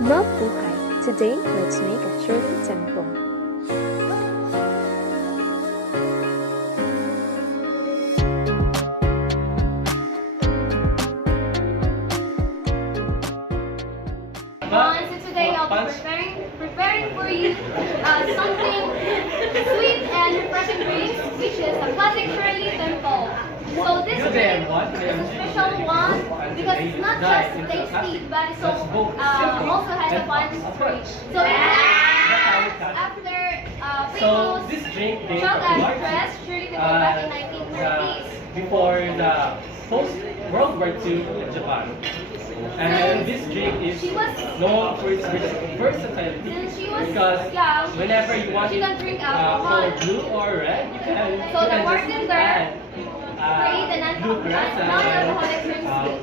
Mabuhay! Today, let's make a Shirley Temple. So today I'll be preparing for you something sweet and refreshing drinks, which is a classic Shirley Temple. So this drink is a special one because it's not just tasty, but it also has a fun story. So after famous drug address Shirley Temple back in 1930s. Before the post-World War II in Japan. And this drink is known for its versatility because whenever you want it blue or red, you can add bluegrass and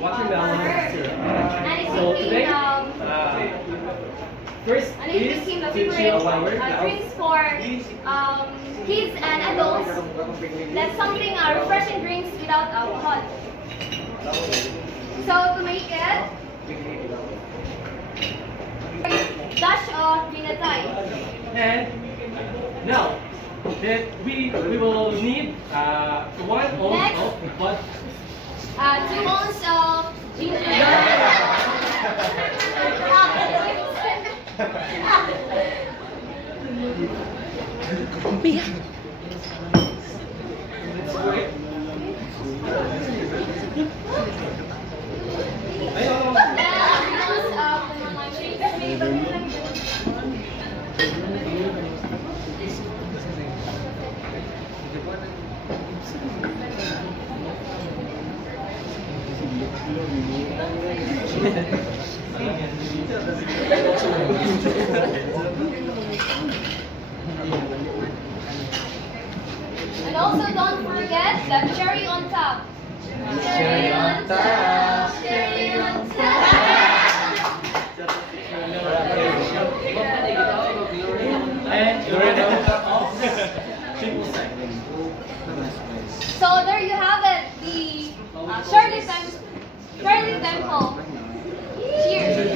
watermelon syrup. So today, first is to chill our drinks for kids and adults. That's something refreshing drinks without alcohol. So to make it, dash of vinatay. And now that we will need 1 ounce of butter. 2 ounces of ginger. And also don't forget the cherry on top. Cherry on top. Cherry on top. So there you have it, the Shirley Temple. Cheers.